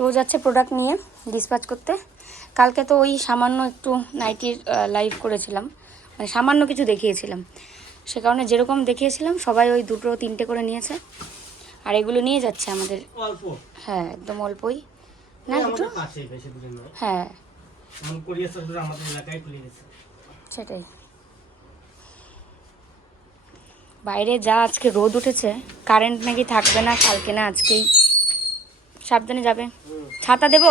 তো ও যাচ্ছে প্রোডাক্ট নিয়ে ডিসপ্যাচ করতে। কালকে তো ওই সামান্য একটু নাইটির লাইভ করেছিলাম। মানে সামান্য কিছু দেখিয়েছিলাম। সে কারণে যেরকম দেখিয়েছিলাম সবাই ওই দুটো তিনটে করে নিয়েছে। আর এগুলো নিয়ে যাচ্ছে আমাদের। হ্যাঁ একদম অল্পই। না দুটো? হ্যাঁ। সেটাই। বাইরে যা আজকে রোদ উঠেছে কারেন্ট নাকি থাকবে না কালকে না আজকেই। সাবধানে যাবে। ছাতা দেবো?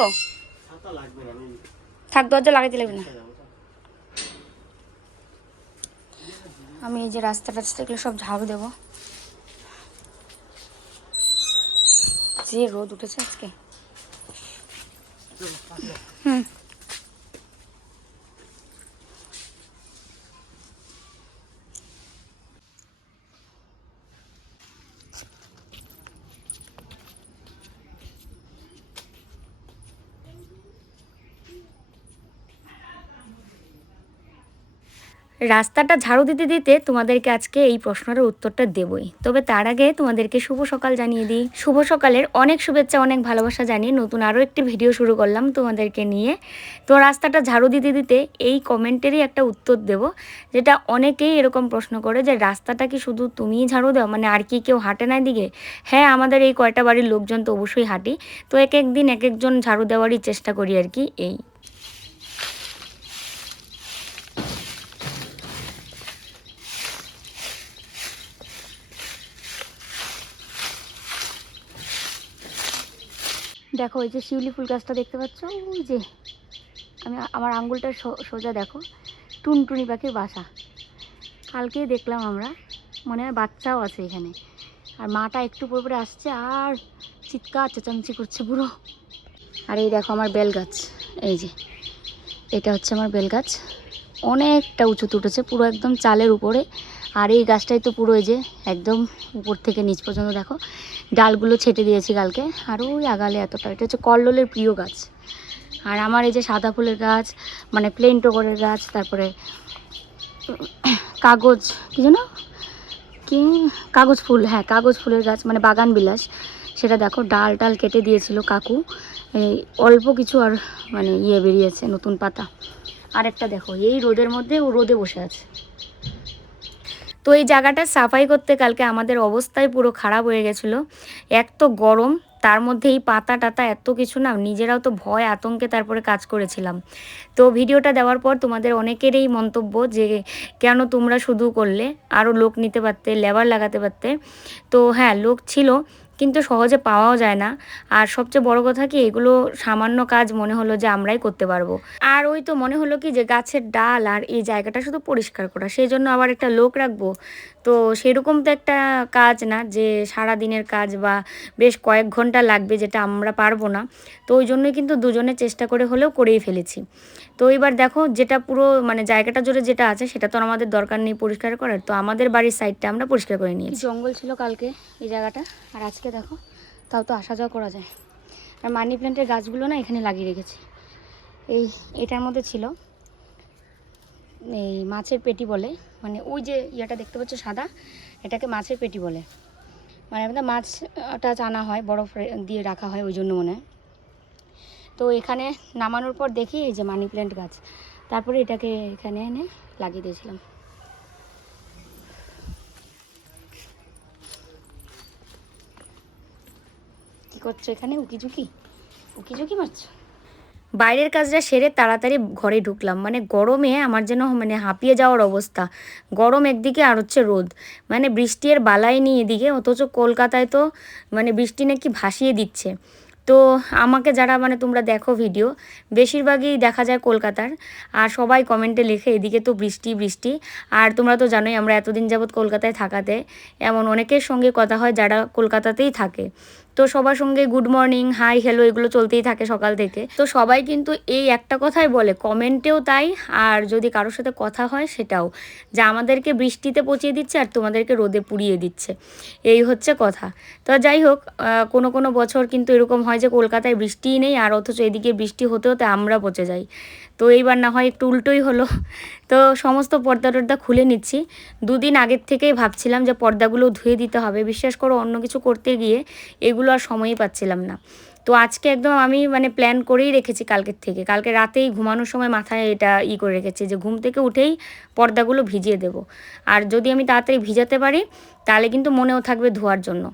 থাক দরজা লাগাইতে লাগবে না। আমি এই যে রাস্তা টাস্তা এগুলো সব ঝাড়ু দেবো। যে রোদ উঠেছে আজকে। হুম। রাস্তাটা ঝাড়ু দিতে দিতে তোমাদেরকে আজকে এই প্রশ্নের উত্তরটা দেবই। তবে তার আগে তোমাদেরকে শুভ সকাল জানিয়ে দিই। শুভ সকালের অনেক শুভেচ্ছা, অনেক ভালোবাসা জানিয়ে নতুন আরও একটি ভিডিও শুরু করলাম তোমাদেরকে নিয়ে। তো রাস্তাটা ঝাড়ু দিতে দিতে এই কমেন্টেরই একটা উত্তর দেব, যেটা অনেকেই এরকম প্রশ্ন করে যে, রাস্তাটা কি শুধু তুমিই ঝাড়ু দাও? মানে আর কি কেউ হাঁটে না দিকে হ্যাঁ আমাদের এই কয়টা বাড়ির লোকজন তো অবশ্যই হাঁটি। তো এক এক দিন এক একজন ঝাড়ু দেওয়ারই চেষ্টা করি আর কি এই দেখো, এই যে শিউলি ফুল গাছটা দেখতে পাচ্ছ? ওই যে, আমি আমার আঙ্গুলটা সোজা দেখো। টুনটুনি পাখির বাসা। কালকেই দেখলাম আমরা, মনে হয় বাচ্চাও আছে এখানে। আর মাটা একটু পরে আসছে, আর চিৎকার চেঁচামেচি করছে পুরো। আর এই দেখো আমার বেল গাছ, এই যে, এটা হচ্ছে আমার বেল গাছ। অনেকটা উঁচুতে উঠেছে, পুরো একদম চালের উপরে। আর এই গাছটাই তো পুরো এই যে, একদম উপর থেকে নিচ পর্যন্ত দেখো। ডালগুলো ছেটে দিয়েছি কালকে, আর ওই আগালে এতটা। এটা হচ্ছে কল্লোলের প্রিয় গাছ। আর আমার এই যে সাদা ফুলের গাছ মানে প্লেন টগরের গাছ, তারপরে কাগজ, কী যেন? কি? কাগজ ফুল হ্যাঁ কাগজ ফুলের গাছ মানে বাগান বিলাস। সেটা দেখো, ডাল টাল কেটে দিয়েছিল কাকু। এই অল্প কিছু আর মানে ইয়ে বেরিয়েছে, নতুন পাতা। আরেকটা দেখো, এই রোদের মধ্যে ও রোদে বসে আছে। তো এই জায়গাটা সাফাই করতে কালকে আমাদের অবস্থাই পুরো খারাপ হয়ে গেছিল। এক তো গরম, তার মধ্যে এই পাতা টাতা এত কিছু না, নিজেরাও তো ভয়, আতঙ্কে তারপরে কাজ করেছিলাম। তো ভিডিওটা দেওয়ার পর তোমাদের অনেকেরই মন্তব্য যে, কেন তোমরা শুধু করলে? আরও লোক নিতে পারতে, লেবার লাগাতে পারতে। তো হ্যাঁ লোক ছিল কিন্তু সহজে পাওয়াও যায় না। আর সবচেয়ে বড় কথা কি, এগুলো সামান্য কাজ মনে হলো যে আমরাই করতে পারব। আর ওই তো মনে হলো কি যে গাছের ডাল আর এই জায়গাটা শুধু পরিষ্কার করা সেই জন্য আবার একটা লোক রাখব। তো সেরকম তো একটা কাজ না যে সারা দিনের কাজ বা বেশ কয়েক ঘণ্টা লাগবে যেটা আমরা পারব না। তো ওই জন্যই কিন্তু দুজনে চেষ্টা করে হলেও করেই ফেলেছি। তো এবার দেখো যেটা পুরো মানে জায়গাটা জুড়ে যেটা আছে সেটা তো আমাদের দরকার নেই পরিষ্কার করার। তো আমাদের বাড়ির সাইডটা আমরা পরিষ্কার করে নিয়েছি। জঙ্গল ছিল কালকে এই জায়গাটা? আর আজকে দেখো, তাও তো আসা যাওয়া করা যায়। আর মানি প্ল্যান্টের গাছগুলো না এখানে লাগিয়ে রেখেছি। এই, এটার মধ্যে ছিল, এই মাছের পেটি বলে মানে ওই যে ইয়েটা দেখতে পাচ্ছ সাদা, এটাকে মাছের পেটি বলে। মানে আমাদের মাছটা আনা হয়, বরফ দিয়ে রাখা হয়, ওই জন্য মনে হয়। তো এখানে নামানোর পর দেখি এই যে মানি প্ল্যান্ট গাছ। তারপরে এটাকে এখানে এনে লাগিয়ে দিয়েছিলাম। কি করছ এখানে? উকি ঝুঁকি উকি ঝুঁকি মারছো? বাইরের কাজটা সেরে তাড়াতাড়ি ঘরে ঢুকলাম। মানে গরমে আমার যেন মানে হাঁপিয়ে যাওয়ার অবস্থা। গরম একদিকে আর হচ্ছে রোদ। মানে বৃষ্টি বালাই নিয়ে এদিকে, অথচ কলকাতায় তো মানে বৃষ্টি নাকি ভাসিয়ে দিচ্ছে। তো আমাকে যারা মানে তোমরা দেখো ভিডিও বেশিরভাগই দেখা যায় কলকাতার। আর সবাই কমেন্টে লেখে, এদিকে তো বৃষ্টি বৃষ্টি। আর তোমরা তো জানোই আমরা এতদিন যাবৎ কলকাতায় থাকাতে এমন অনেকের সঙ্গে কথা হয় যারা কলকাতাতেই থাকে। তো সবার সঙ্গে গুড মর্নিং হাই হ্যালো এগুলো চলতেই থাকে সকাল থেকে। তো সবাই কিন্তু এই একটা কথাই বলে, কমেন্টেও তাই, আর যদি কারোর সাথে কথা হয় সেটাও, যে আমাদেরকে বৃষ্টিতে পচিয়ে দিচ্ছে আর তোমাদেরকে রোদে পুড়িয়ে দিচ্ছে। এই হচ্ছে কথা। তো যাই হোক কোনো কোনো বছর কিন্তু এরকম হয় যে কলকাতায় বৃষ্টিই নেই, আর অথচ এদিকে বৃষ্টি হতে হতে আমরা পচে যাই। তো এইবার না হয় একটু উল্টোই হলো। তো সমস্ত পর্দা টর্দা খুলে নিচ্ছি। দুদিন আগের থেকেই ভাবছিলাম যে পর্দাগুলো ধুয়ে দিতে হবে। বিশ্বাস করো, অন্য কিছু করতে গিয়ে এগুলো আর সময়ই পাচ্ছিলাম না। তো আজকে একদম আমি মানে প্ল্যান করেই রেখেছি কালকের থেকে। কালকে রাতেই ঘুমানোর সময় মাথায় এটা ই করে রেখেছি যে ঘুম থেকে উঠেই পর্দাগুলো ভিজিয়ে দেব। আর যদি আমি তাড়াতাড়ি ভিজাতে পারি, তাহলে কিন্তু মনেও থাকবে ধোয়ার জন্য।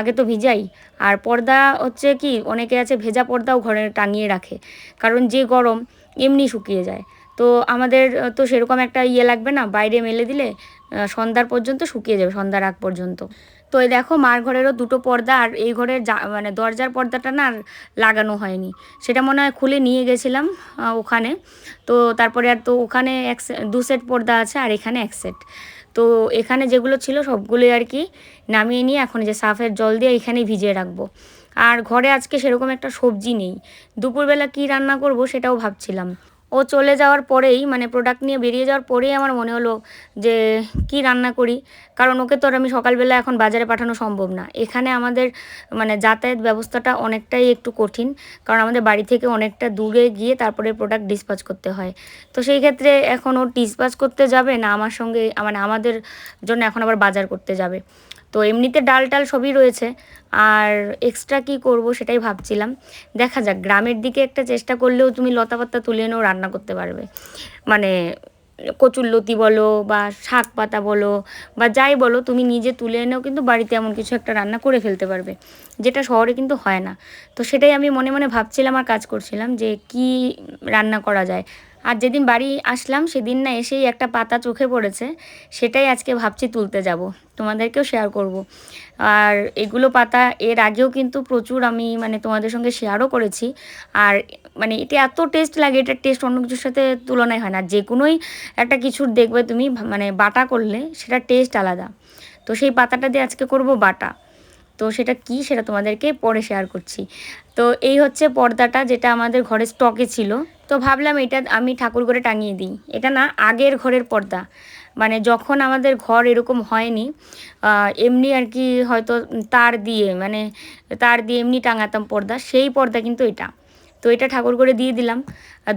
আগে তো ভিজাই। আর পর্দা হচ্ছে কি, অনেকে আছে ভেজা পর্দাও ঘরে টাঙিয়ে রাখে। কারণ যে গরম এমনি শুকিয়ে যায়। তো আমাদের, তো সেরকম একটা ইয়ে লাগবে না, বাইরে মেলে দিলে সন্ধ্যার পর্যন্ত শুকিয়ে যাবে, সন্ধ্যার আগ পর্যন্ত। তো এই দেখো, মার ঘরেরও দুটো পর্দা, আর এই ঘরের মানে দরজার পর্দাটা না আর লাগানো হয়নি। সেটা মনে হয় খুলে নিয়ে গেছিলাম ওখানে। তো তারপরে আর তো ওখানে এক দু সেট পর্দা আছে, আর এখানে এক সেট। তো এখানে যেগুলো ছিল সবগুলোই আর কি নামিয়ে নিয়ে এখন যে সাফের জল দিয়ে এখানেই ভিজিয়ে রাখব। আর ঘরে আজকে সেরকম একটা সবজি নেই। দুপুরবেলা কি রান্না করব সেটাও ভাবছিলাম। ও চলে যাওয়ার পরেই মানে প্রোডাক্ট নিয়ে বেরিয়ে যাওয়ার পরেই আমার মনে হলো যে, কি রান্না করি? কারণ ওকে তো আর আমি সকালবেলা এখন বাজারে পাঠানো সম্ভব না। এখানে আমাদের মানে যাতায়াত ব্যবস্থাটা অনেকটাই একটু কঠিন। কারণ আমাদের বাড়ি থেকে অনেকটা দূরে গিয়ে তারপরে প্রোডাক্ট ডিসপাচ করতে হয়। তো সেই ক্ষেত্রে এখন ও ডিসপাচ করতে যাবে না আমার সঙ্গে মানে আমাদের জন্য এখন আবার বাজার করতে যাবে। তো এমনিতে ডাল টাল সবই রয়েছে। আর এক্সট্রা কি করব সেটাই ভাবছিলাম। দেখা যাক, গ্রামের দিকে একটা চেষ্টা করলেও তুমি লতা পাতা তুলে এনেও রান্না করতে পারবে। মানে কচুর লতি বলো বা শাক পাতা বলো বা যাই বলো, তুমি নিজে তুলে এনেও কিন্তু বাড়িতে এমন কিছু একটা রান্না করে ফেলতে পারবে, যেটা শহরে কিন্তু হয় না। তো সেটাই আমি মনে মনে ভাবছিলাম আর কাজ করছিলাম যে কি রান্না করা যায়। আর যেদিন বাড়ি আসলাম সেদিন না এসেই একটা পাতা চোখে পড়েছে, সেটাই আজকে ভাবছি তুলতে যাব। তোমাদেরকেও শেয়ার করব। আর এগুলো পাতা এর আগেও কিন্তু প্রচুর আমি মানে তোমাদের সঙ্গে শেয়ারও করেছি। আর মানে এটা এত টেস্ট লাগে, এটার টেস্ট অন্য কিছুর সাথে তুলনায় হয় না। যে কোনোই একটা কিছুর দেখবে তুমি মানে বাটা করলে সেটা টেস্ট আলাদা। তো সেই পাতাটা দিয়ে আজকে করব বাটা। তো সেটা কি সেটা তোমাদেরকে পরে শেয়ার করছি। তো এই হচ্ছে পর্দাটা যেটা আমাদের ঘরে স্টকে ছিল। তো ভাবলাম এটা আমি ঠাকুর ঘরে টাঙিয়ে দিই। এটা না আগের ঘরের পর্দা। মানে যখন আমাদের ঘর এরকম হয়নি এমনি আর কি হয়তো তার দিয়ে মানে তার দিয়ে এমনি টাঙাতাম পর্দা, সেই পর্দা কিন্তু এটা। তো এটা ঠাকুর করে দিয়ে দিলাম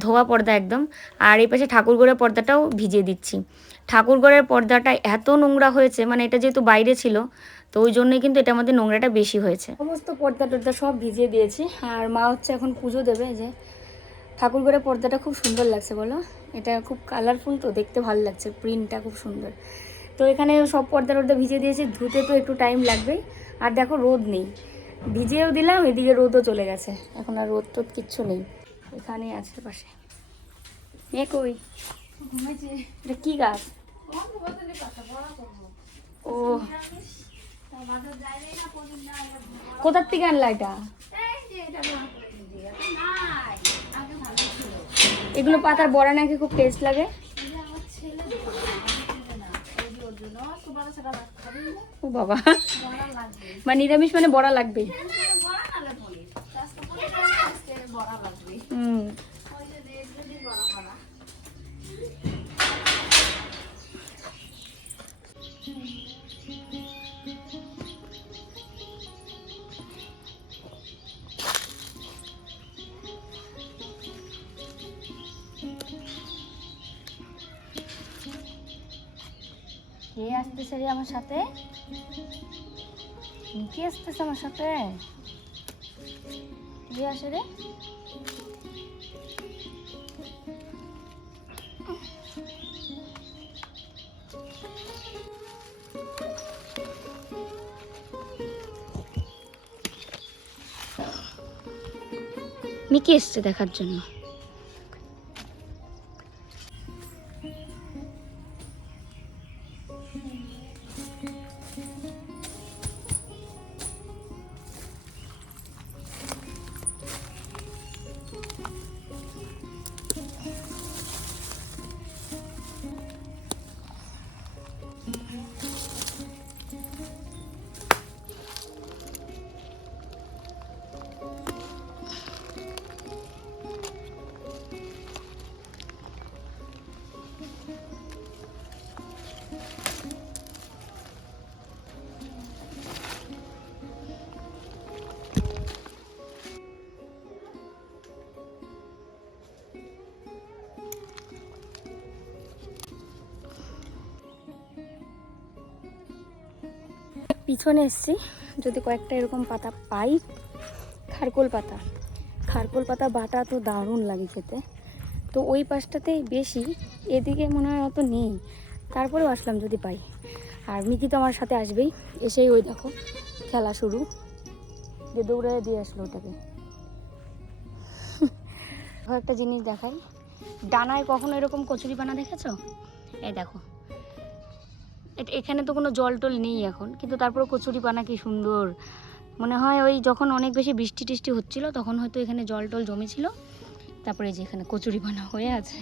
ধোয়া পর্দা একদম। আর এই পাশে ঠাকুর ঘরের পর্দাটাও ভিজিয়ে দিচ্ছি। ঠাকুর ঘরের পর্দাটা এত নোংরা হয়েছে মানে এটা যেহেতু বাইরে ছিল, তো ওই জন্যই কিন্তু এটার মধ্যে নোংরাটা বেশি হয়েছে। সমস্ত পর্দা টর্দা সব ভিজিয়ে দিয়েছি। আর মা হচ্ছে এখন পুজো দেবে, যে ঠাকুর ঘরের পর্দাটা খুব সুন্দর লাগছে বলো? এটা খুব কালারফুল তো দেখতে ভালো লাগছে প্রিন্টটা খুব সুন্দর। তো এখানে সব পর্দা টর্দা ভিজিয়ে দিয়েছি ধুতে তো একটু টাইম লাগবেই। আর দেখো রোদ নেই ভিজিয়েও দিলাম এদিকে রোদও চলে গেছে। এখন আর রোদ টোদ কিচ্ছু নেই এখানেই আছে পাশে। এ কই? এটা কি গাছ? ও কোথার থেকে আনলা এটা? এগুলো পাতার বড়া নাকি খুব টেস্ট লাগে? ও বাবা। মানে নিরামিষ মানে বড়া লাগবে। হুম। কে আসতেছে রে আমার সাথে? কে আসতেছে আমার সাথে? কে আসে রে? মিকি এসছে দেখার জন্য। পিছনে এসছি। যদি কয়েকটা এরকম পাতা পাই, খারকোল পাতা। খারকোল পাতা বাটা তো দারুণ লাগে খেতে। তো ওই পাশটাতেই বেশি, এদিকে মনে হয় অত নেই। তারপরেও আসলাম যদি পাই। আর মিকি তো আমার সাথে আসবেই। এসেই ওই দেখো, খেলা শুরু। দিয়ে দৌড়ায় দিয়ে আসলো ওটাকে। একটা জিনিস দেখাই। ডানায় কখনো এরকম কচুরি পানা দেখেছ? এই দেখো। এখানে তো কোনো জল টল নেই এখন, কিন্তু তারপরে কচুরি পানা কি সুন্দর। মনে হয় ওই যখন অনেক বেশি বৃষ্টি টিষ্টি হচ্ছিল, তখন হয়তো এখানে জল টল জমেছিল। তারপরে যে এখানে কচুরি পানা হয়ে আছে।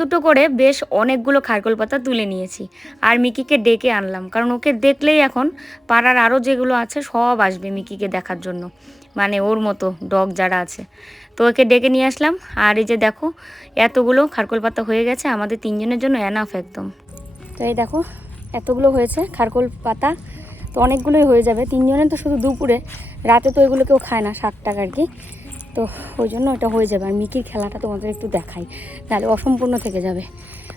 দুটো করে বেশ অনেকগুলো খারকোল পাতা তুলে নিয়েছি। আর মিকিকে ডেকে আনলাম, কারণ ওকে দেখলেই এখন পাড়ার আরও যেগুলো আছে সব আসবে মিকিকে দেখার জন্য। মানে ওর মতো ডগ যারা আছে। তো ওকে ডেকে নিয়ে আসলাম, আর এই যে দেখো, এতগুলো খারকোল পাতা হয়ে গেছে, আমাদের তিনজনের জন্য এনাফ একদম। তো এই দেখো, এতগুলো হয়েছে খারকোল পাতা, তো অনেকগুলোই হয়ে যাবে। তিনজনের তো শুধু দুপুরে, রাতে তো এগুলো কেউ খায় না, শাক টাক আর কি। তো ওই জন্য এটা হয়ে যাবে। আর মিকির খেলাটা তোমাদের একটু দেখাই তাহলে অসম্পূর্ণ থেকে যাবে।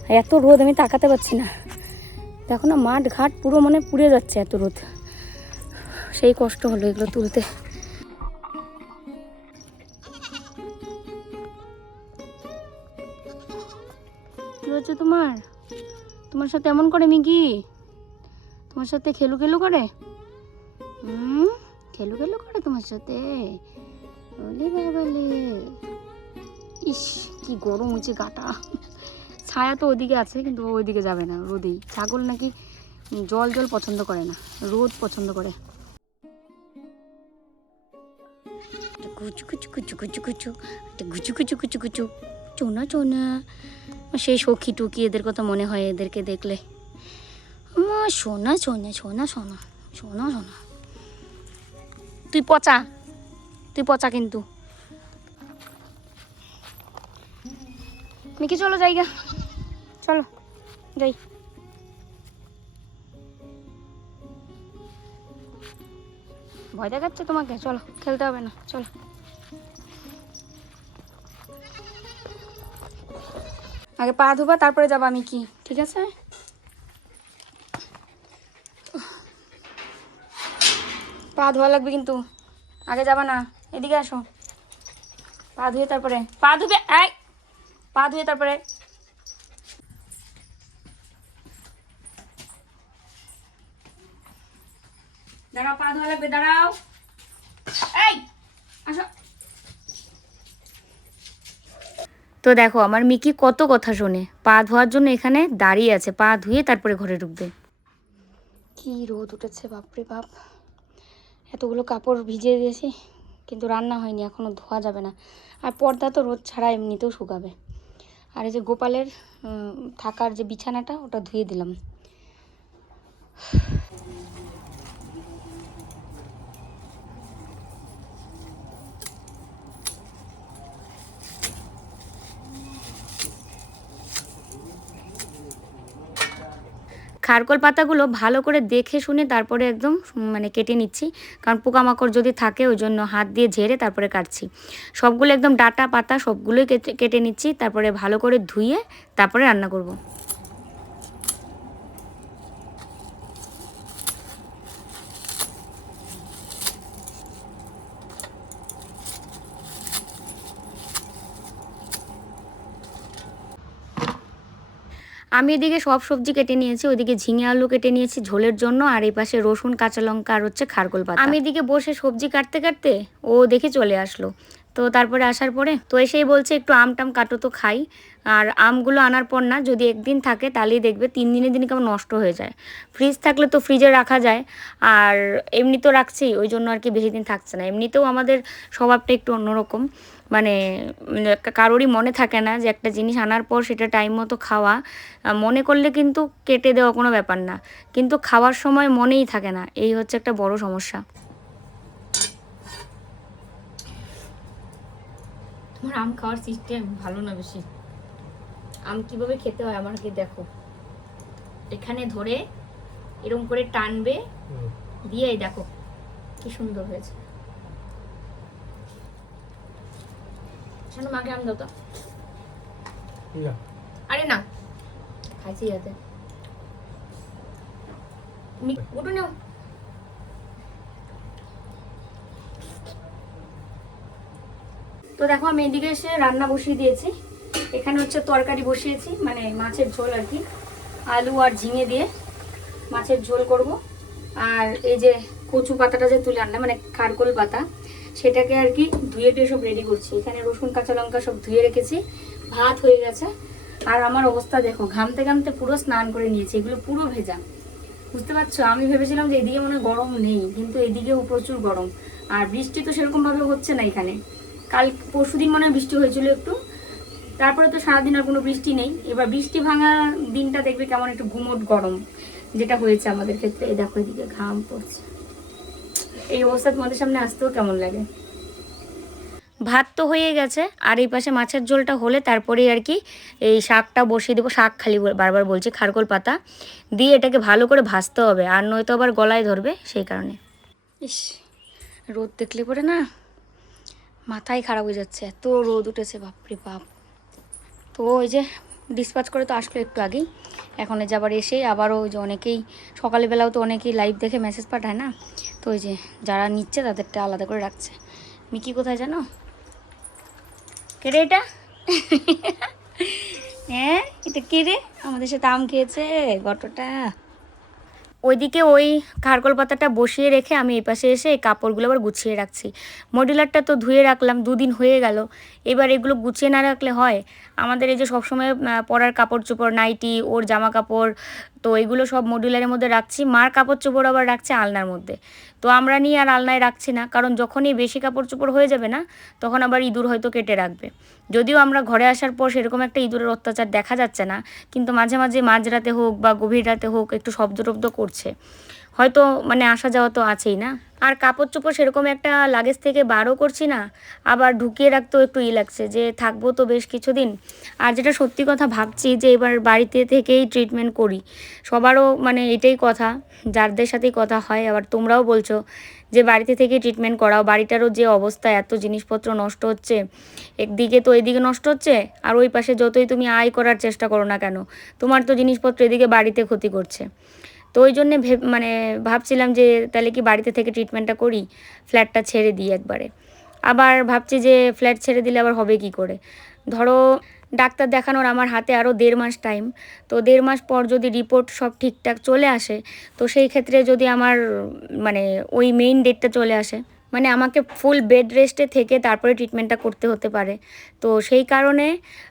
এত রোদ, আমি তাকাতে পারছি না। দেখো না, মাঠ ঘাট পুরো মানে পুড়ে যাচ্ছে এত রোদ। সেই কষ্ট হলো এগুলো তুলতে। হচ্ছে তোমার? তোমার সাথে এমন করে মিকি? তোমার সাথে খেলু খেলু করে? হুম, খেলু খেলু করে তোমার সাথে? ওলে বাবালে ইস, কি গরম হচ্ছে গাটা। ছায়া তো ওদিকে আছে, কিন্তু ওইদিকে যাবে না, রোদেই। ছাগল নাকি জল জল পছন্দ করে না, রোদ পছন্দ করে। কুচু কুচু কুচু কুচু কুচু একটা গুচু কুচু কুচু কুচু চোনা চোনা। সেই সখী টুকি, এদের কথা মনে হয় এদেরকে দেখলে। মা, সোনা সোনা সোনা সোনা সোনা সোনা। তুই পচা? তুই পচা কিন্তু। মিকি চলো জায়গা। চলো, যাই। ভয় দেখাচ্ছে তোমাকে? চলো, খেলতে হবে না, চলো। আগে পা ধোবা, তারপরে যাবা আমি কি, ঠিক আছে? পা ধোয়া লাগবে কিন্তু, আগে যাবা না। এদিকে আসো। পা ধুয়ে তারপরে পা ধুবে এই পা ধুয়ে তারপরে। দাঁড়াও পা ধোয়া লাগবে দাঁড়াও। এই আসো। তো দেখো আমার মিকি কত কথা শোনে। পা ধোয়ার জন্য এখানে দাঁড়িয়ে আছে পা ধুয়ে তারপরে ঘরে ঢুকবে। কি রোদ উঠেছে বাপরে বাপ। এতগুলো কাপড় ভিজিয়ে দিয়েছি। কিন্তু রান্না হয়নি এখনও ধোয়া যাবে না। আর পর্দা তো রোদ ছাড়া এমনিতেও শুকাবে। আর এই যে গোপালের থাকার যে বিছানাটা, ওটা ধুয়ে দিলাম। খারকোল পাতাগুলো ভালো করে দেখে শুনে তারপরে একদম মানে কেটে নিচ্ছি। কারণ পোকামাকড় যদি থাকে, ওই জন্য হাত দিয়ে ঝেড়ে তারপরে কাটছি। সবগুলো একদম ডাটা পাতা সবগুলোই কেটে নিচ্ছি। তারপরে ভালো করে ধুয়ে তারপরে রান্না করব। আমি এদিকে সব সবজি কেটে নিয়েছি ওইদিকে ঝিঙে আলু কেটে নিয়েছি ঝোলের জন্য, আর এই পাশে রসুন, কাঁচা লঙ্কা, আর হচ্ছে খারকোল পাতা। আমি এদিকে বসে সবজি কাটতে কাটতে ও দেখে চলে আসলো। তো তারপরে আসার পরে তো এসেই বলছে, একটু আম টাম কাটো তো খাই। আর আমগুলো আনার পর না, যদি একদিন থাকে তাহলেই দেখবে তিন দিনের দিন কেমন নষ্ট হয়ে যায়। ফ্রিজ থাকলে তো ফ্রিজে রাখা যায়। আর এমনি তো রাখছি, ওই জন্য আর কি বেশি দিন থাকছে না। এমনিতেও আমাদের স্বভাবটা একটু অন্যরকম। মানে কারোরই মনে থাকে না যে একটা জিনিস আনার পর সেটা টাইম মতো খাওয়া। মনে করলে কিন্তু কেটে দেওয়া কোনো ব্যাপার না। কিন্তু খাওয়ার সময় মনেই থাকে না। এই হচ্ছে একটা বড় সমস্যা। তোমার আম খাওয়ার সিস্টেম ভালো না বেশি? আম কীভাবে খেতে হয় আমাকে দেখো। এখানে ধরে এরকম করে টানবে। দিয়ে দেখো কি সুন্দর হয়েছে। মাকে আম দাও তো আরে না খাইছি যাতে উঠো নাও। তো দেখো আমি এদিকে এসে রান্না বসিয়ে দিয়েছি। এখানে হচ্ছে তরকারি বসিয়েছি মানে মাছের ঝোল আর কি। আলু আর ঝিঙে দিয়ে মাছের ঝোল করব। আর এই যে কচু পাতাটা যে তুলে আনলাম মানে খারকোল পাতা সেটাকে আর কি ধুয়ে টুয়ে সব রেডি করছি। এখানে রসুন, কাঁচা লঙ্কা সব ধুয়ে রেখেছি। ভাত হয়ে গেছে। আর আমার অবস্থা দেখো, ঘামতে ঘামতে পুরো স্নান করে নিয়েছি। এগুলো পুরো ভেজা। বুঝতে পারছ? আমি ভেবেছিলাম যে এদিকে মনে গরম নেই, কিন্তু এদিকেও প্রচুর গরম। আর বৃষ্টি তো সেরকমভাবে হচ্ছে না এখানে। কাল পরশুদিন মনে হয় বৃষ্টি হয়েছিল একটু। তারপরে তো সারাদিন আর কোনো বৃষ্টি নেই। এবার বৃষ্টি ভাঙা দিনটা দেখবে কেমন একটু গুমোট গরম, যেটা হয়েছে আমাদের ক্ষেত্রে। দেখো এদিকে ঘাম পড়ছে। এই অবস্থা তোমাদের সামনে আসতেও কেমন লাগে? ভাত তো হয়ে গেছে আর এই পাশে মাছের ঝোলটা হলে তারপরে আর কি এই শাকটা বসিয়ে দেবো। শাক খালি বারবার বলছি খারকোল পাতা দিয়ে এটাকে ভালো করে ভাজতে হবে আর নয়তো আবার গলায় ধরবে সেই কারণে। ইস রোদ দেখলে পরে না মাথায় খারাপ হয়ে যাচ্ছে এত রোদ উঠেছে বাপরে বাপ। তো ওই যে ডিসপাচ করে তো আসলো একটু আগেই। এখন যে আবার এসে আবারও ওই যে অনেকেই, সকালবেলাও তো অনেকেই লাইভ দেখে মেসেজ পাঠায় না? তো ওই যে যারা নিচ্ছে তাদেরটা আলাদা করে রাখছে। মিকি কোথায় জানো? কেড়ে এটা? হ্যাঁ এটা কেড়ে আমাদের সাথে আম খেয়েছে গটটা। ওইদিকে ওই খারকল পাতাটা বসিয়ে রেখে আমি এই পাশে এসে এই কাপড়গুলো আবার গুছিয়ে রাখছি। মডিউলারটা তো ধুয়ে রাখলাম, দুদিন হয়ে গেল। এবার এগুলো গুছিয়ে না রাখলে হয়? আমাদের এই যে সবসময় পরার কাপড় চোপড় নাইটি, ওর জামা কাপড় তো এগুলো সব মডুলারের মধ্যে রাখছি। মার কাপড় চোপড় আবার রাখছে আলনার মধ্যে। তো আমরা নিয়ে আর আলনায় রাখছি না, কারণ যখনই বেশি কাপড় চোপড় হয়ে যাবে না, তখন আবার ইঁদুর হয়তো কেটে রাখবে। যদিও আমরা ঘরে আসার পর সেরকম একটা ইঁদুরের অত্যাচার দেখা যাচ্ছে না, কিন্তু মাঝে মাঝে মাঝরাতে হোক বা গভীর রাতে হোক একটু শব্দ টব্দ করছে। হয়তো মানে আসা যাওয়া তো আছেই না। আর কাপড় চোপড় সেরকম একটা লাগেজ থেকে বারও করছি না, আবার ঢুকিয়ে রাখতেও একটু ই লাগছে যে থাকব তো বেশ কিছুদিন। আর যেটা সত্যি কথা ভাবছি যে এবার বাড়িতে থেকেই ট্রিটমেন্ট করি। সবারও মানে এটাই কথা, যারদের সাথেই কথা হয়, আবার তোমরাও বলছো যে বাড়িতে থেকেই ট্রিটমেন্ট করাও, বাড়িটারও যে অবস্থা, এত জিনিসপত্র নষ্ট হচ্ছে, একদিকে তো এদিকে নষ্ট হচ্ছে, আর ওই পাশে যতই তুমি আয় করার চেষ্টা করো না কেন, তোমার তো জিনিসপত্র এদিকে বাড়িতে ক্ষতি করছে। তো ওই জন্যে ভেব মানে ভাবছিলাম যে তাহলে কি বাড়িতে থেকে ট্রিটমেন্টটা করি ফ্ল্যাটটা ছেড়ে দিই একবারে। আবার ভাবছি যে ফ্ল্যাট ছেড়ে দিলে আবার হবে কি করে? ধরো ডাক্তার দেখানোর আমার হাতে আরও দেড় মাস টাইম তো দেড় মাস পর যদি রিপোর্ট সব ঠিকঠাক চলে আসে, তো সেই ক্ষেত্রে যদি আমার মানে ওই মেইন ডেটটা চলে আসে মানে আমাকে ফুল বেড রেস্টে থেকে তারপরে ট্রিটমেন্টটা করতে হতে পারে। তো সেই কারণে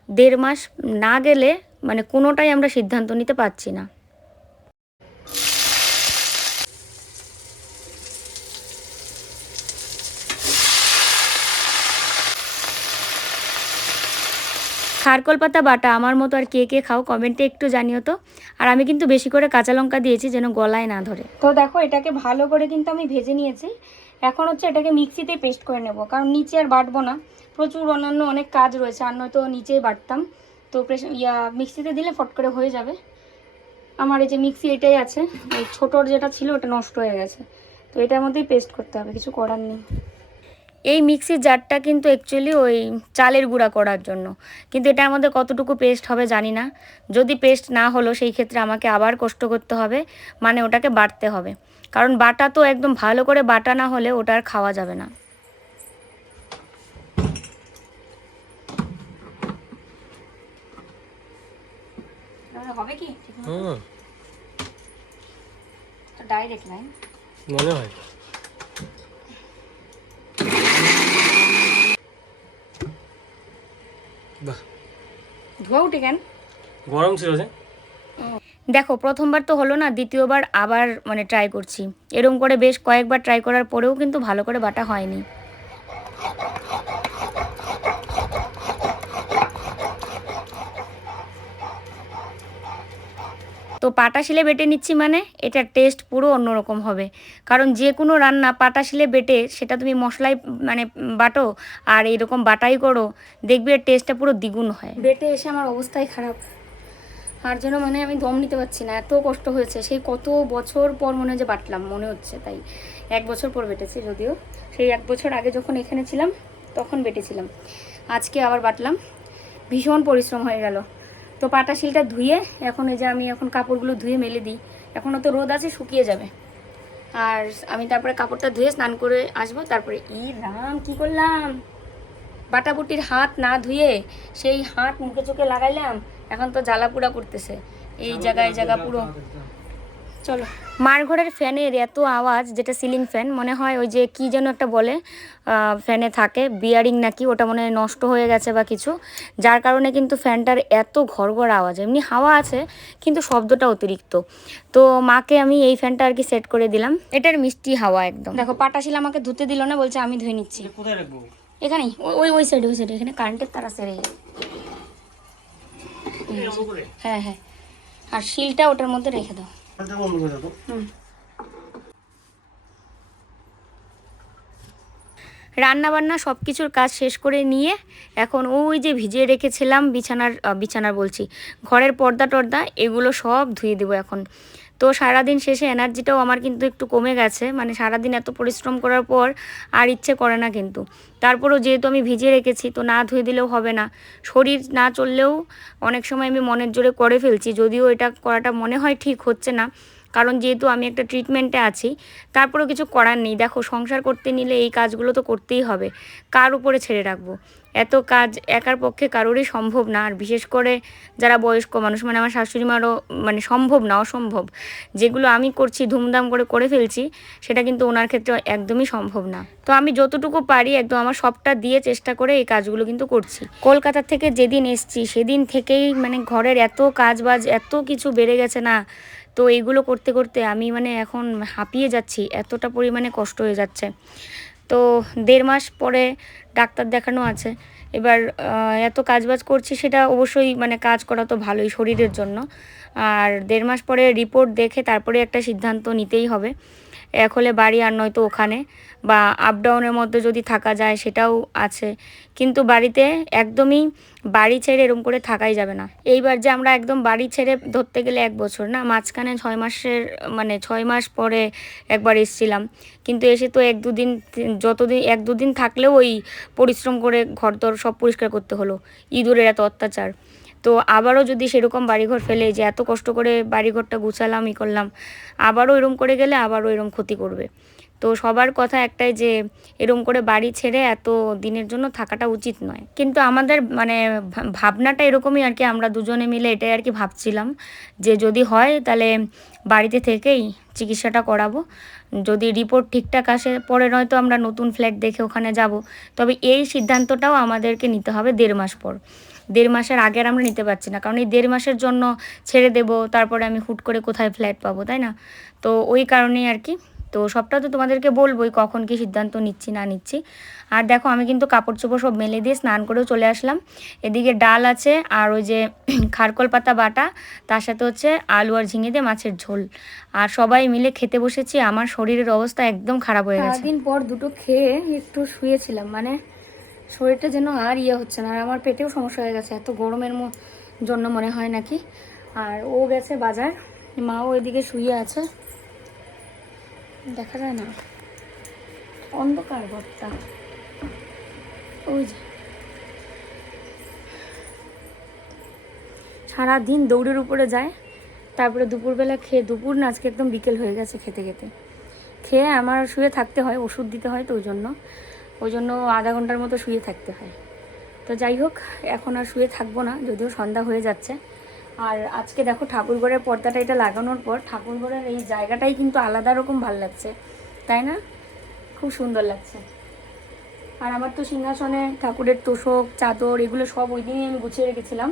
দেড় মাস না গেলে মানে কোনোটাই আমরা সিদ্ধান্ত নিতে পারছি না। খারকল পাতা বাটা আমার মতো আর কে কে খাও কমেন্টে একটু জানিও তো। আর আমি কিন্তু বেশি করে কাঁচা লঙ্কা দিয়েছি যেন গলায় না ধরে। তো দেখো এটাকে ভালো করে কিন্তু আমি ভেজে নিয়েছি। এখন হচ্ছে এটাকে মিক্সিতে পেস্ট করে নেব, কারণ নিচে আর বাটবো না। প্রচুর অন্যান্য অনেক কাজ রয়েছে, আর নয়তো নিচেই বাটতাম। তো ইয়া, মিক্সিতে দিলে ফট করে হয়ে যাবে। আমার এই যে মিক্সি এটাই আছে ওই ছোটোর যেটা ছিল ওটা নষ্ট হয়ে গেছে। তো এটার মধ্যেই পেস্ট করতে হবে, কিছু করার নেই। এই মিক্সির জারটা কিন্তু অ্যাকচুয়ালি ওই চালের গুঁড়া করার জন্য। কিন্তু এটার মধ্যে কতটুকু পেস্ট হবে জানি না। যদি পেস্ট না হলো সেই ক্ষেত্রে আমাকে আবার কষ্ট করতে হবে মানে ওটাকে বাটতে হবে। কারণ বাটা তো একদম ভালো করে বাটা না হলে ওটা আর খাওয়া যাবে না। হবে কি? হুম। ডাইরেক্ট লাইন মনে হয়। বাহ। ধোয়া উঠে কেন? গরম ছিল যে। দেখো প্রথমবার তো হলো না দ্বিতীয়বার আবার মানে ট্রাই করছি। এরকম করে বেশ কয়েকবার ট্রাই করার পরেও কিন্তু ভালো করে বাটা হয়নি। তো পাটা শিলে বেটে নিচ্ছি মানে এটার টেস্ট পুরো অন্যরকম হবে। কারণ যে কোনো রান্না পাটা শিলে বেটে সেটা তুমি মশলায় মানে বাটো আর এরকম বাটাই করো, দেখবে এর টেস্টটা পুরো দ্বিগুণ হয়। বেটে এসে আমার অবস্থাই খারাপ। আর যেন মানে আমি দম নিতে পারছি না, এত কষ্ট হয়েছে। সেই কত বছর পর মনে যে বাটলাম, মনে হচ্ছে তাই। এক বছর পর বেটেছি যদিও। সেই এক বছর আগে যখন এখানে ছিলাম, তখন বেটেছিলাম। আজকে আবার বাটলাম। ভীষণ পরিশ্রম হয়ে গেল। তো পাটা শিলটা ধুয়ে এখন এই যে আমি এখন কাপড়গুলো ধুয়ে মেলে দিই। এখনও তো রোদ আছে শুকিয়ে যাবে। আর আমি তারপরে কাপড়টা ধুয়ে স্নান করে আসব তারপরে ই রাম কি করলাম? বাটাবুটির হাত না ধুয়ে সেই হাত মুখে চোখে লাগাইলাম এখন তো জ্বালা পুড়া করতেছে। এই জায়গায় জায়গা পুরো চলো মার ঘরের ফ্যানের এত আওয়াজ যেটা সিলিং ফ্যান মনে হয় ওই যে কি যেন একটা বলে ফ্যানে থাকে বিয়ারিং নাকি ওটা মনে হয় নষ্ট হয়ে গেছে বা কিছু যার কারণে কিন্তু ফ্যানটার এত ঘর ঘর আওয়াজ এমনি হাওয়া আছে কিন্তু শব্দটা অতিরিক্ত তো মাকে আমি এই ফ্যানটা আর কি সেট করে দিলাম এটার মিষ্টি হাওয়া একদম দেখো পাটা পাটাশিল আমাকে ধুতে দিল না বলছে আমি ধুয়ে নিচ্ছি এটা কোথায় রাখব এখানেই ওই- ওই ওই সাইডে ওই সাইডে এখানে কারেন্টের তারা সেরে হ্যাঁ হ্যাঁ আর শিলটা ওটার মধ্যে রেখে দাও বন্ধ করে দাও রান্নাবান্না রান্না বান্না সব কিছুর কাজ শেষ করে নিয়ে এখন ওই যে ভিজিয়ে রেখেছিলাম বিছানার বিছানার বলছি, ঘরের পর্দা টর্দা এগুলো সব ধুয়ে দেবো এখন। তো সারাদিন শেষে এনার্জিটাও আমার কিন্তু একটু কমে গেছে। মানে সারাদিন এত পরিশ্রম করার পর আর ইচ্ছে করে না কিন্তু। তারপরেও যেহেতু আমি ভিজিয়ে রেখেছি, তো না ধুয়ে দিলেও হবে না। শরীর না চললেও অনেক সময় আমি মনের জোরে করে ফেলছি, যদিও এটা করাটা মনে হয় ঠিক হচ্ছে না। কারণ যেহেতু আমি একটা ট্রিটমেন্টে আছি, তারপরেও কিছু করার নেই। দেখো, সংসার করতে নিলে এই কাজগুলো তো করতেই হবে। কার উপরে ছেড়ে রাখব? এত কাজ একার পক্ষে কারোরই সম্ভব না। আর বিশেষ করে যারা বয়স্ক মানুষ মানে আমার শাশুড়ি মারও মানে সম্ভব না, অসম্ভব। যেগুলো আমি করছি, ধুমধাম করে করে ফেলছি, সেটা কিন্তু ওনার ক্ষেত্রে একদমই সম্ভব না। তো আমি যতটুকু পারি একদম আমার সবটা দিয়ে চেষ্টা করে এই কাজগুলো কিন্তু করছি। কলকাতা থেকে যেদিন এসছি, সেদিন থেকেই মানে ঘরের এত কাজ বাজ এত কিছু বেড়ে গেছে না। তো এইগুলো করতে করতে আমি মানে এখন হাঁপিয়ে যাচ্ছি, এতটা পরিমাণে কষ্ট হয়ে যাচ্ছে। তো দেড় মাস পরে ডাক্তার দেখানো আছে। এবার এত কাজবাজ করছি সেটা অবশ্যই মানে কাজ করা তো ভালোই শরীরের জন্য। আর দেড় মাস পরে রিপোর্ট দেখে তারপরে একটা সিদ্ধান্ত নিতেই হবে। এক হলে বাড়ি আর নয়তো ওখানে বা আপ ডাউনের মধ্যে যদি থাকা যায় সেটাও আছে। কিন্তু বাড়িতে একদমই বাড়ি ছেড়ে এরম করে থাকাই যাবে না। এইবার যে আমরা একদম বাড়ি ছেড়ে ধরতে গেলে এক বছর, না? মাঝখানে ছয় মাসের মানে ছয় মাস পরে একবার এসছিলাম। কিন্তু এসে তো এক দুদিন, যতদিন, এক দুদিন থাকলেও ওই পরিশ্রম করে ঘরদর সব পরিষ্কার করতে হলো। ইঁদুরের এত অত্যাচার। তো আবারও যদি সেরকম বাড়িঘর ফেলে যে এত কষ্ট করে বাড়িঘরটা গুছালাম, ই করলাম, আবারও এরম করে গেলে আবারও এরম ক্ষতি করবে। তো সবার কথা একটাই যে এরম করে বাড়ি ছেড়ে এত দিনের জন্য থাকাটা উচিত নয়। কিন্তু আমাদের মানে ভাবনাটা এরকমই আর কি, আমরা দুজনে মিলে এটাই আর কি ভাবছিলাম যে যদি হয় তাহলে বাড়িতে থেকেই চিকিৎসাটা করাবো। যদি রিপোর্ট ঠিকঠাক আসে, পরে নয়তো আমরা নতুন ফ্ল্যাট দেখে ওখানে যাব। তবে এই সিদ্ধান্তটাও আমাদেরকে নিতে হবে দেড় মাস পর। দেড় মাসের আগে আর আমরা নিতে পারছি না। কারণ এই দেড় মাসের জন্য ছেড়ে দেব, তারপরে আমি হুট করে কোথায় ফ্ল্যাট পাবো, তাই না? তো ওই কারণেই আর কি। তো সবটা তো তোমাদেরকে বলবোই, কখন কি সিদ্ধান্ত নিচ্ছি, না নিচ্ছি। আর দেখো, আমি কিন্তু কাপড় চোপড় সব মেলে দিয়ে স্নান করেও চলে আসলাম। এদিকে ডাল আছে, আর ওই যে খারকল পাতা বাটা, তার সাথে হচ্ছে আলু আর ঝিঙে দিয়ে মাছের ঝোল। আর সবাই মিলে খেতে বসেছি, আমার শরীরের অবস্থা একদম খারাপ হয়ে গেছে। দিন পর দুটো খেয়ে একটু শুয়েছিলাম মানে শরীরটা যেন আর ইয়ে হচ্ছে না, আর আমার পেটেও সমস্যা হয়ে গেছে, এত গরমের জন্য মনে হয় নাকি? আর ও গেছে বাজার, মাও এদিকে শুয়ে আছে। দেখা যায় না। অন্ধকার ঘরটা। ওই যে। সারাদিন দৌড়ের উপরে যায়, তারপরে দুপুরবেলা খেয়ে, দুপুর না, আজকে একদম বিকেল হয়ে গেছে খেতে খেতে। খেয়ে আমার শুয়ে থাকতে হয়, ওষুধ দিতে হয় তো ওই জন্য। ওই জন্য আধা ঘণ্টার মতো শুয়ে থাকতে হয়। তো যাই হোক, এখন আর শুয়ে থাকব না, যদিও সন্ধ্যা হয়ে যাচ্ছে। আর আজকে দেখো ঠাকুরঘরের পর্দাটা এটা লাগানোর পর ঠাকুরঘরের এই জায়গাটাই কিন্তু আলাদা রকম ভালো লাগছে, তাই না? খুব সুন্দর লাগছে। আর আমার তো সিংহাসনে ঠাকুরের তোষক, চাদর এগুলো সব ওই দিনই আমি গুছিয়ে রেখেছিলাম।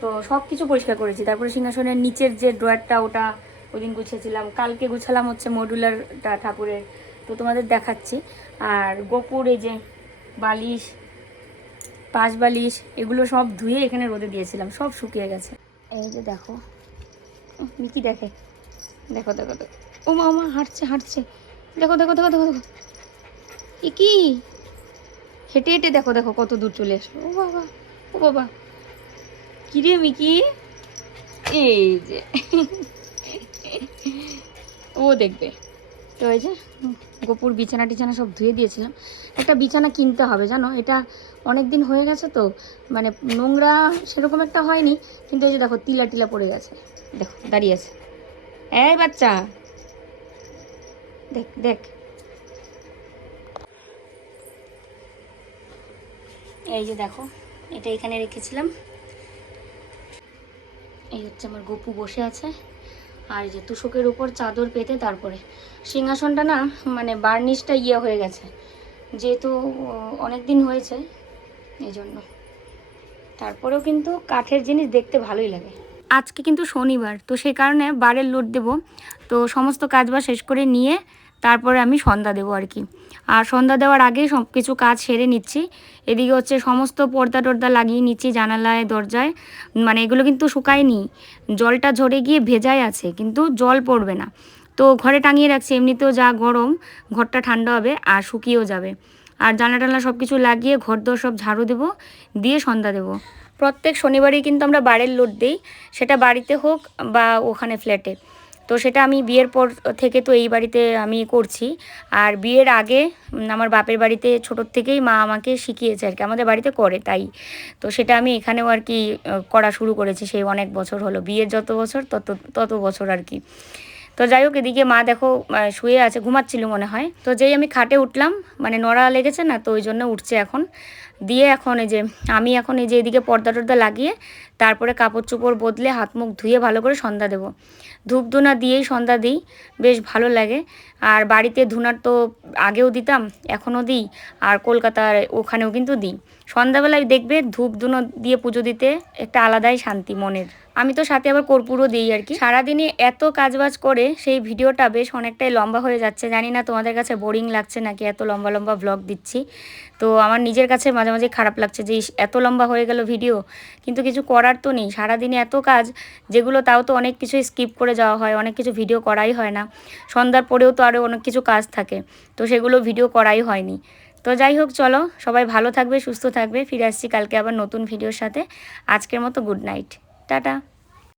তো সব কিছু পরিষ্কার করেছি। তারপরে সিংহাসনের নিচের যে ড্রয়ারটা, ওটা ওই দিন গুছিয়েছিলাম। কালকে গুছালাম হচ্ছে মডুলারটা ঠাকুরের। তো তোমাদের দেখাচ্ছি। আর গোপুর এই যে বালিশ, পাশ বালিশ, এগুলো সব ধুয়ে এখানে রোদে দিয়েছিলাম, সব শুকিয়ে গেছে। এই যে দেখো মিকি দেখে। দেখো দেখো দেখো। ও মা মা, হাঁটছে হাঁটছে। দেখো দেখো দেখো দেখো দেখো। এ কি? হেঁটে হেঁটে দেখো দেখো, কত দূর চলে আসলো ও বাবা ও বাবা। কি রে মিকি? এই যে। ও দেখবে। তো এই যে গোপুর বিছানা টিছানা সব ধুয়ে দিয়েছিলাম। একটা বিছানা কিনতে হবে, জানো? এটা অনেক দিন হয়ে গেছে তো মানে নোংরা সেরকম একটা হয়নি, কিন্তু এই যে দেখো তিলা টিলা পড়ে গেছে। দেখো, দাঁড়িয়ে আছে। এই বাচ্চা! দেখ দেখ। এই যে দেখো, এটা এখানে রেখেছিলাম। এই হচ্ছে আমার গপু বসে আছে। আর যে তুষকের উপর চাদর পেতে তারপরে। সিংহাসনটা না মানে বার্নিশটা ইয়ে হয়ে গেছে। যেহেতু অনেক দিন হয়েছে এই জন্য তারপরেও কিন্তু কাঠের জিনিস দেখতে ভালোই লাগে। আজকে কিন্তু শনিবার, তো সেই কারণে বারের লোড দেব। তো সমস্ত কাজ বাজ শেষ করে নিয়ে তারপরে আমি সন্ধ্যা দেবো আর কি। আর সন্ধ্যা দেওয়ার আগে সব কিছু কাজ সেরে নিচ্ছি। এদিকে হচ্ছে সমস্ত পর্দা টর্দা লাগিয়ে নিচ্ছি জানালায়, দরজায়। মানে এগুলো কিন্তু শুকায়নি। জলটা ঝরে গিয়ে ভেজাই আছে, কিন্তু জল পড়বে না। তো ঘরে টাঙিয়ে রাখছি, এমনিতেও যা গরম, ঘরটা ঠান্ডা হবে আর শুকিয়েও যাবে। আর জানলা টানলা সব কিছু লাগিয়ে ঘর দর সব ঝাড়ু দেবো, দিয়ে সন্ধ্যা দেবো। প্রত্যেক শনিবারই কিন্তু আমরা বাড়ির লোড দিই, সেটা বাড়িতে হোক বা ওখানে ফ্ল্যাটে তো সেটা আমি বিয়ের পর থেকে তো এই বাড়িতে আমি করছি। আর বিয়ের আগে আমার বাপের বাড়িতে ছোটোর থেকেই মা আমাকে শিখিয়েছে আর কি। আমাদের বাড়িতে করে তাই। তো সেটা আমি এখানেও আর কি করা শুরু করেছি। সেই অনেক বছর হলো। বিয়ের যত বছর তত তত বছর আর কি। তো যাই হোক, এদিকে মা দেখো শুয়ে আছে, ঘুমাচ্ছিল মনে হয়। তো যেই আমি খাটে উঠলাম মানে নড়া লেগেছে না, তো ওই জন্য উঠছে এখন। দিয়ে এখন এই যে, আমি এখন এই যে এদিকে পর্দা টর্দা লাগিয়ে, তারপরে কাপড় চোপড় বদলে হাত মুখ ধুয়ে ভালো করে সন্ধ্যা দেবো। ধূপ ধুনা দিয়েই সন্ধ্যা দিই, বেশ ভালো লাগে। আর বাড়িতে ধুনার তো আগেও দিতাম, এখনও দিই, আর কলকাতার ওখানেও কিন্তু দিই। সন্ধ্যাবেলায় দেখবে ধূপ ধুনো দিয়ে পুজো দিতে একটা আলাদাই শান্তি মনের। আমি তো সাথে আবার কর্পূরও দিই আর কি। সারাদিনে এত কাজবাজ করে সেই ভিডিওটা বেশ অনেকটাই লম্বা হয়ে যাচ্ছে। জানি না তোমাদের কাছে বোরিং লাগছে নাকি এত লম্বা লম্বা ব্লগ দিচ্ছি। তো আমার নিজের কাছে মাঝে মাঝে খারাপ লাগছে যে এত লম্বা হয়ে গেল ভিডিও কিন্তু কিছু করার তো নেই। সারাদিনে এত কাজ, যেগুলো তাও তো অনেক কিছু স্কিপ করে যাওয়া হয়, অনেক কিছু ভিডিও করাই হয় না। সন্ধ্যার পরেও তো আরও অনেক কিছু কাজ থাকে। তো সেগুলো ভিডিও করাই হয়নি। তো যাই হোক, চলো। সবাই ভালো থাকবে, সুস্থ থাকবে। ফিরে আসছি কালকে আবার নতুন ভিডিওর সাথে। আজকের মতো গুড নাইট টাটা।